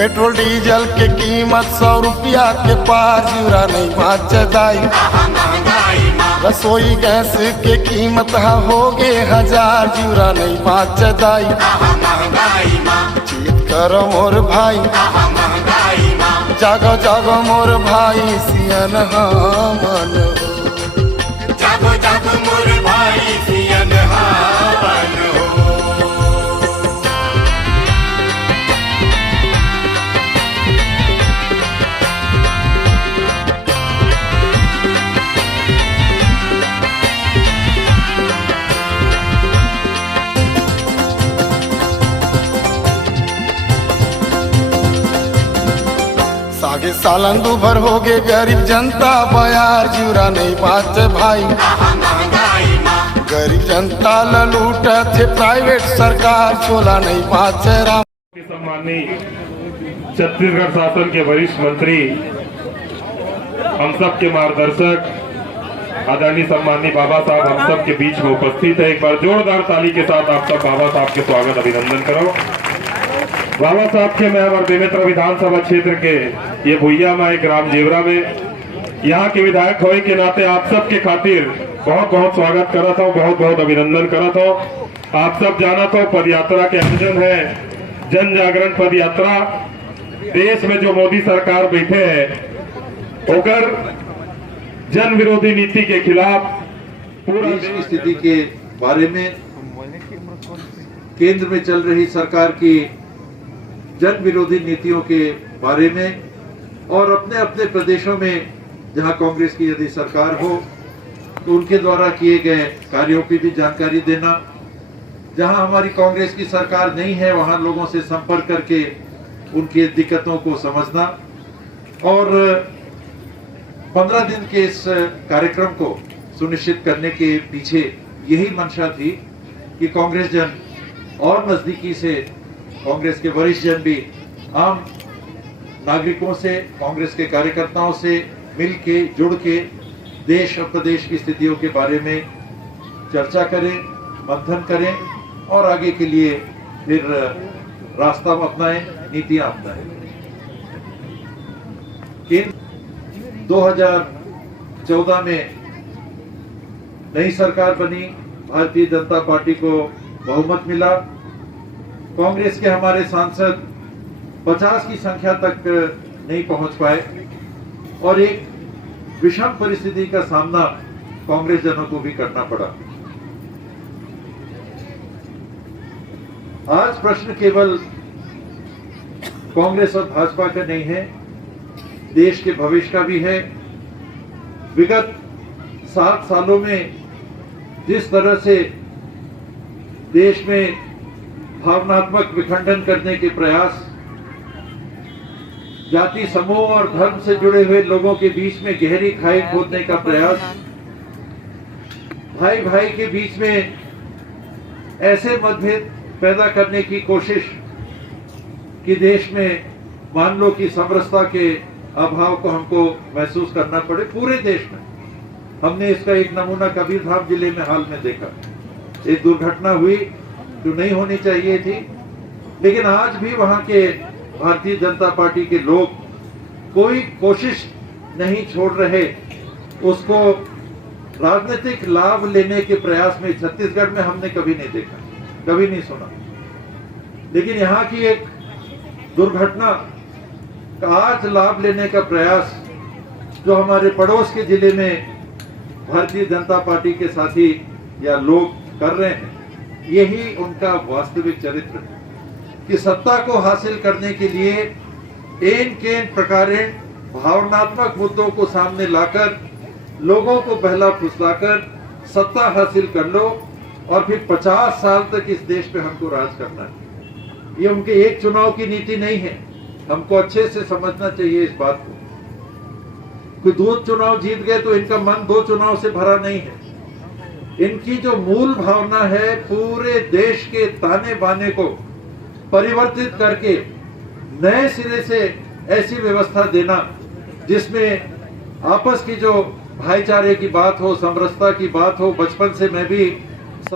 Petrol diesel के कीमत 100 रुपया के पार जुरा नहीं बाचदाई। रसोई गैस के कीमत हो गे 1000 जुरा नहीं बाचदाई। चीत करो मोर भाई जागो जागो मोर भाई सियन मन जागो जागो मोर भाई सियन हावन हो। सागे सालन दुभर हो गे गरीब जनता बयार जुरा नहीं बात भाई। गरीब जनता लूट थे प्राइवेट सरकार चोला नहीं बात राम। सम्माननीय छत्तीसगढ़ शासन के वरिष्ठ मंत्री हम सब के मार्गदर्शक आदरणीय सम्माननीय बाबा साहब हम सब के बीच में उपस्थित है। एक बार जोरदार ताली के साथ आप सब बाबा साहब के स्वागत अभिनंदन करो। बाबा साहब के मैं हमारे बेमेतरा विधानसभा क्षेत्र के ये भुइया में ग्राम जेवरा में यहाँ के विधायक होने के नाते आप सब के खातिर बहुत बहुत स्वागत करा था, बहुत बहुत अभिनंदन करा था। आप सब जाना तो पद यात्रा के आयोजन है जन जागरण पद यात्रा। देश में जो मोदी सरकार बैठे है ओकर जन विरोधी नीति के खिलाफ पूरा देश की स्थिति के बारे में, केंद्र में चल रही सरकार की जन विरोधी नीतियों के बारे में और अपने अपने प्रदेशों में जहां कांग्रेस की यदि सरकार हो तो उनके द्वारा किए गए कार्यों की भी जानकारी देना। जहां हमारी कांग्रेस की सरकार नहीं है वहां लोगों से संपर्क करके उनकी दिक्कतों को समझना। और 15 दिन के इस कार्यक्रम को सुनिश्चित करने के पीछे यही मंशा थी कि कांग्रेस जन और नजदीकी से, कांग्रेस के वरिष्ठ जन भी आम नागरिकों से, कांग्रेस के कार्यकर्ताओं से मिल के जुड़ के देश और प्रदेश की स्थितियों के बारे में चर्चा करें, मंथन करें और आगे के लिए फिर रास्ता अपनाएं, नीतियां अपनाएं। 2014 में नई सरकार बनी, भारतीय जनता पार्टी को बहुमत मिला। कांग्रेस के हमारे सांसद 50 की संख्या तक नहीं पहुंच पाए और एक विषम परिस्थिति का सामना कांग्रेस जनों को भी करना पड़ा। आज प्रश्न केवल कांग्रेस और भाजपा का नहीं है, देश के भविष्य का भी है। विगत 7 सालों में जिस तरह से देश में भावनात्मक विखंडन करने के प्रयास, जाति समूह और धर्म से जुड़े हुए लोगों के बीच में गहरी खाई खोदने का प्रयास, भाई भाई के बीच में ऐसे मतभेद पैदा करने की कोशिश कि देश में मान लो कि समरसता के अभाव को हमको महसूस करना पड़े पूरे देश में। हमने इसका एक नमूना कबीरधाम जिले में हाल में देखा। एक दुर्घटना हुई जो नहीं होनी चाहिए थी, लेकिन आज भी वहां के भारतीय जनता पार्टी के लोग कोई कोशिश नहीं छोड़ रहे उसको राजनीतिक लाभ लेने के प्रयास में। छत्तीसगढ़ में हमने कभी नहीं देखा, कभी नहीं सुना, लेकिन यहाँ की एक दुर्घटना का आज लाभ लेने का प्रयास जो हमारे पड़ोस के जिले में भारतीय जनता पार्टी के साथी या लोग कर रहे हैं, यही उनका वास्तविक चरित्र है कि सत्ता को हासिल करने के लिए एन केन प्रकारे भावनात्मक मुद्दों को सामने लाकर लोगों को बहला फुसलाकर सत्ता हासिल कर लो और फिर 50 साल तक इस देश पे हमको राज करना है। ये उनके एक चुनाव की नीति नहीं है, हमको अच्छे से समझना चाहिए इस बात को। कोई 2 चुनाव जीत गए तो इनका मन 2 चुनाव से भरा नहीं है। इनकी जो मूल भावना है पूरे देश के ताने बाने को परिवर्तित करके नए सिरे से ऐसी व्यवस्था देना जिसमें आपस की जो भाईचारे की बात हो, समरसता की बात हो। बचपन से मैं भी